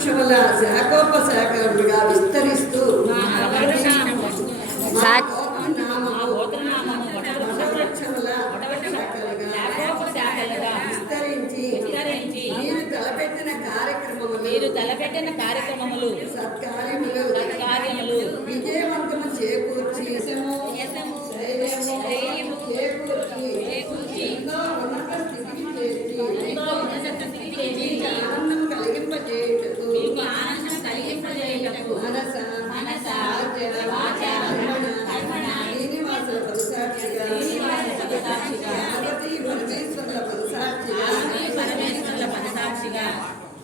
వృక్షముల శాఖోపశాఖలుగా విస్తరిస్తూ తలపెట్టిన కార్యక్రమములు మీరు తలపెట్టిన కార్యక్రమములు సత్కార్యములు సత్కార్యములు విజయ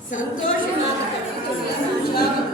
Santo Gerardo, Santo Jesus, Santo Jesus,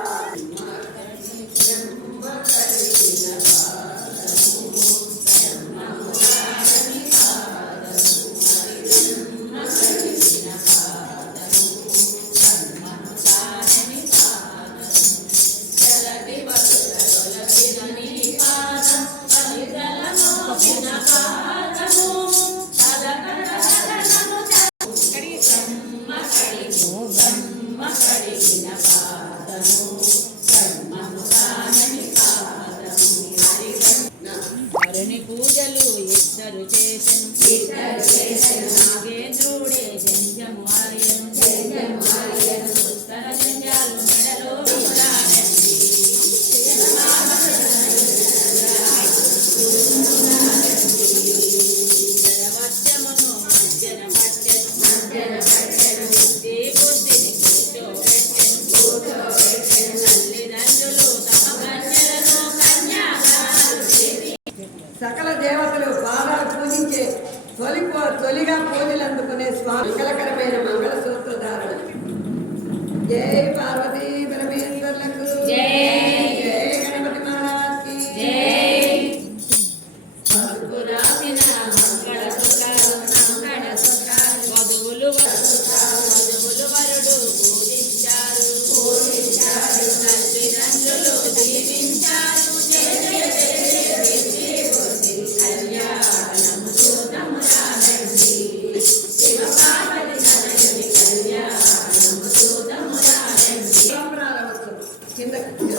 ఇద్దరు చేసెను. ఇద్దరు చేసెను నాగేంద్రుడే జంజము ఆయను జంజము ఆయను ఉత్తర జంజాలు మెడలో ఊరాడండి శరవత్యమును మధ్యన సకల దేవతలు తొలి తొలిగా పూజలు అందుకునే స్వామి మంగళకరమైన మంగళసూత్రధారణ. జయ పార్వతీ పరమేశ్వర్లకు. జై. గణపతి మహారాజ్కి. మంగళ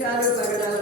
കുറ്റാരോപകടാൽ